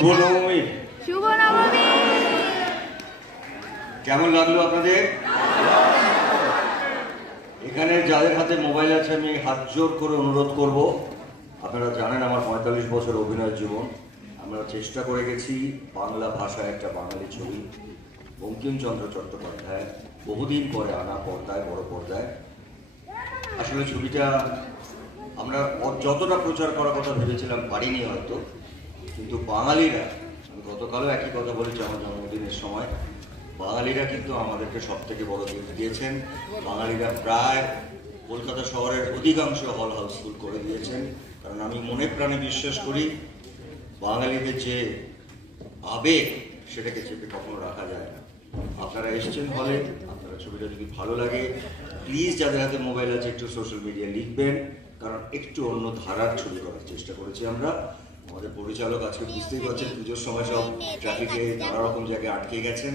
শুভ নবমী। শুভ নবমী। কেমন লাগলো আপনাদের? এখানে যাদের হাতে মোবাইল আছে আমি হাত জোর করে অনুরোধ করব, আপনারা জানেন আমার 45 বছর অভিনয় জীবন। আমরা চেষ্টা করে গেছি বাংলা ভাষায় একটা বাঙালি ছবি, বঙ্কিমচন্দ্র চট্টোপাধ্যায় বহুদিন পরে আনা পর্দায়, বড় পর্দায়। আসলে ছবিটা আমরা যতটা প্রচার করার কথা ভেবেছিলাম পারিনি হয়তো, কিন্তু বাঙালিরা, আমি গতকালও একই কথা বলেছি আমার জন্মদিনের সময়, বাঙালিরা কিন্তু আমাদেরকে সব থেকে বড় গিফট দিয়েছেন। বাঙালিরা প্রায় কলকাতা শহরের অধিকাংশ হল হাউসফুল করে দিয়েছেন, কারণ আমি মনে প্রাণে বিশ্বাস করি বাঙালিদের যে আবেগ সেটাকে চেপে কখনো রাখা যায় না। আপনারা এসছেন হলে, আপনারা ছবিটা যদি ভালো লাগে প্লিজ যাদের হাতে মোবাইল আছে একটু সোশ্যাল মিডিয়া লিখবেন, কারণ একটু অন্য ধারার ছবি করার চেষ্টা করেছি আমরা। আমাদের পরিচালক আজকে বুঝতেই পারছেন পুজোর সময় সব ট্রাফিকে নানা রকম জায়গায় আটকে গেছেন।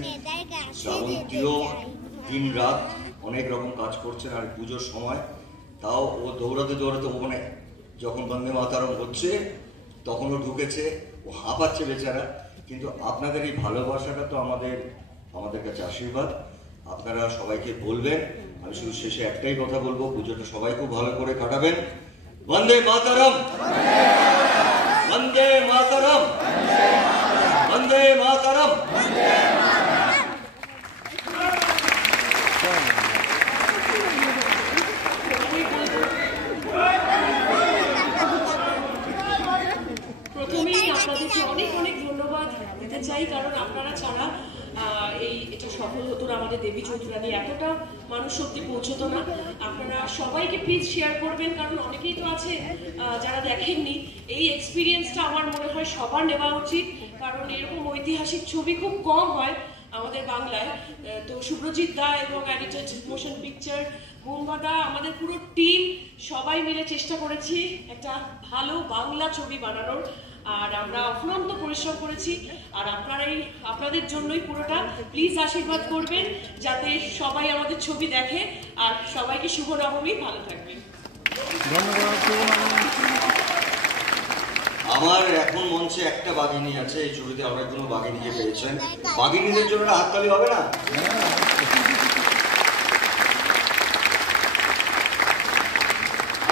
শ্রাবন্তীও দিন রাত অনেক রকম কাজ করছেন, আর পুজোর সময় তাও ও দৌড়াতে দৌড়াতে ওখানে যখন বন্দে মাতরম হচ্ছে তখনও ঢুকেছে, ও হাঁপাচ্ছে বেচারা। কিন্তু আপনাদের এই ভালোবাসাটা তো আমাদের কাছে আশীর্বাদ। আপনারা সবাইকে বলবেন, আমি শুধু শেষে একটাই কথা বলবো, পুজোটা সবাই খুব ভালো করে কাটাবেন। বন্দে মাতরম, বন্দে মাতরম, বন্দে মাতরম। প্রথমেই আপনাদেরকে অনেক অনেক ধন্যবাদ দিতে চাই, কারণ আপনারা ছাড়া এটা সফল হতো না। আমাদের দেবী চৌধুরানী এতটা মানুষ সত্যি পৌঁছতো না। আপনারা সবাইকে প্লিজ শেয়ার করবেন, কারণ অনেকেই তো আছে যারা দেখেননি। এই এক্সপিরিয়েন্সটা আমার মনে হয় সবার নেওয়া উচিত, কারণ এরকম ঐতিহাসিক ছবি খুব কম হয় আমাদের বাংলায়। তো শুভ্রজিৎ দা এবং এডিটেড মোশন পিকচার বোম্বাদা, আমাদের পুরো টিম সবাই মিলে চেষ্টা করেছি একটা ভালো বাংলা ছবি বানানোর, আর আমরা অফুরন্ত পরিশ্রম করেছি। আর আপনাদের জন্যই পুরোটা। প্লিজ আশীর্বাদ করবেন যাতে সবাই আমাদের ছবি দেখে। আর সবাইকে শুভ নবমী, ভালো থাকবেন। আমার এখন মঞ্চে একটা বাঘিনী আছে, এই ছবিতে অনেকগুলো বাঘিনীকে পেয়েছেন। বাঘিনীদের জন্য হাততালি হবে না?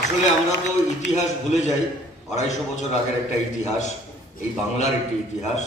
আসলে আমরা তো ইতিহাস ভুলে যাই, 250 বছর আগের একটা ইতিহাস, এই বাংলার একটি ইতিহাস।